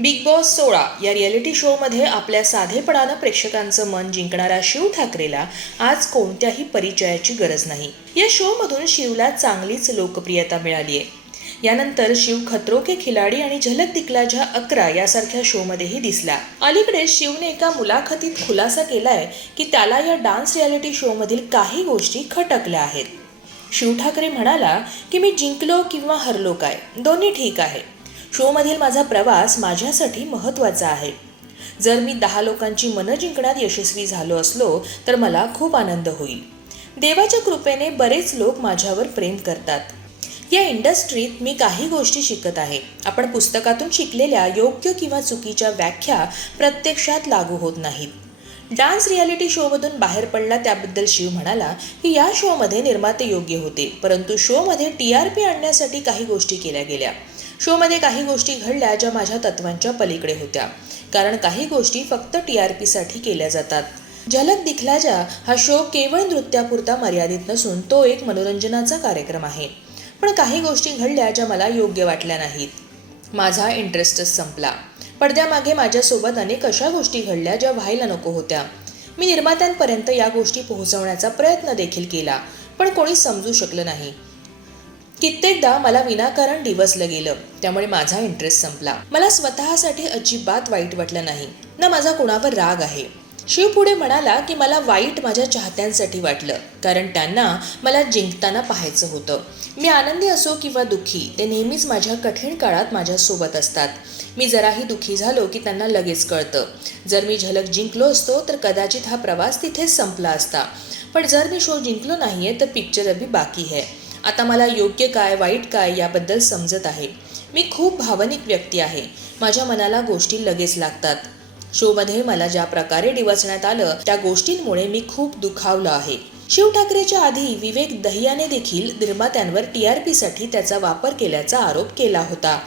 Big boss सोळा या reality शोमध्ये आपल्या साधेपणानं प्रेक्षकांचं मन जिंकणारा शिव ठाकरेला आज कोणत्याही परिचयाची गरज नाही. या शोमधून शिवला चांगलीच लोकप्रियता मिळाली आहे यानंतर शिव खतरो के खिलाडी आणि झलक दिखलाजा अकरा यासारख्या शोमध्येही दिसला. अलीकडे शिवने एका मुलाखतीत खुलासा केलाय की त्याला या डान्स रियालिटी शोमधील काही गोष्टी खटकल्या आहेत. शिव ठाकरे म्हणाला की मी जिंकलो किंवा हरलो काय? दोन्ही ठीक आहे. शोमधील माझा प्रवास माझ्यासाठी महत्त्वाचा आहे. जर मी दहा लोकांची मनं जिंकण्यात यशस्वी झालो असलो तर मला खूप आनंद होईल. देवाच्या कृपेने बरेच लोक माझ्यावर प्रेम करतात. या इंडस्ट्रीत मी काही गोष्टी शिकत आहे. आपण पुस्तकातून शिकलेल्या योग्य किंवा चुकीच्या व्याख्या प्रत्यक्षात लागू होत नाहीत. डान्स रियालिटी शोमधून बाहेर पडला त्याबद्दल शिव म्हणाला की या शोमध्ये निर्माते योग्य होते परंतु शोमध्ये टी आर पी आणण्यासाठी काही गोष्टी केल्या गेल्या. शोमध्ये काही गोष्टी घडल्या ज्या माझ्या तत्वांच्या पलीकडे होत्या. कारण काही गोष्टी फक्त टी आर पीसाठी केल्या जातात. झलक दिखलाजा हा शो केवळ नृत्यापुरता मर्यादित नसून तो एक मनोरंजनाचा कार्यक्रम आहे. पण काही गोष्टी घडल्या ज्या मला योग्य वाटल्या नाहीत. माझा इंटरेस्टच संपला. पडद्यामागे माझ्यासोबत अनेक अशा गोष्टी घडल्या ज्या व्हायला नको होत्या. मी निर्मात्यांपर्यंत या गोष्टी पोहोचवण्याचा प्रयत्न देखील केला पण कोणी समजू शकलं नाही. कित्येकदा मला विनाकारण डिवसलं गेलं. त्यामुळे माझा इंटरेस्ट संपला. मला स्वतःसाठी अजिबात वाईट वाटलं नाही. ना माझा कुणावर राग आहे. शिव पुढे म्हणाला की मला वाईट माझ्या चाहत्यांसाठी वाटलं. कारण त्यांना मला जिंकताना पाहायचं होतं. मी आनंदी असो किंवा दुःखी ते नेहमीच माझ्या कठीण काळात माझ्यासोबत असतात. मी जराही दुःखी झालो की त्यांना लगेच कळतं. जर मी झलक जिंकलो असतो तर कदाचित हा प्रवास तिथेच संपला असता. पण जर मी शो जिंकलो नाहीये तर पिक्चर अभी बाकी है. आता मला योग्य काय वाईट काय याबद्दल समजत आहे. मी खूप भावनिक व्यक्ती आहे. माझ्या मनाला गोष्टी लगेच लागतात. शोमध्ये मला ज्या प्रकारे डिवचण्यात आलं त्या गोष्टींमुळे मी खूप दुखावलं आहे. शिव ठाकरेच्या आधी विवेक दहियाने देखील निर्मात्यांवर टी आर पीसाठी त्याचा वापर केल्याचा आरोप केला होता.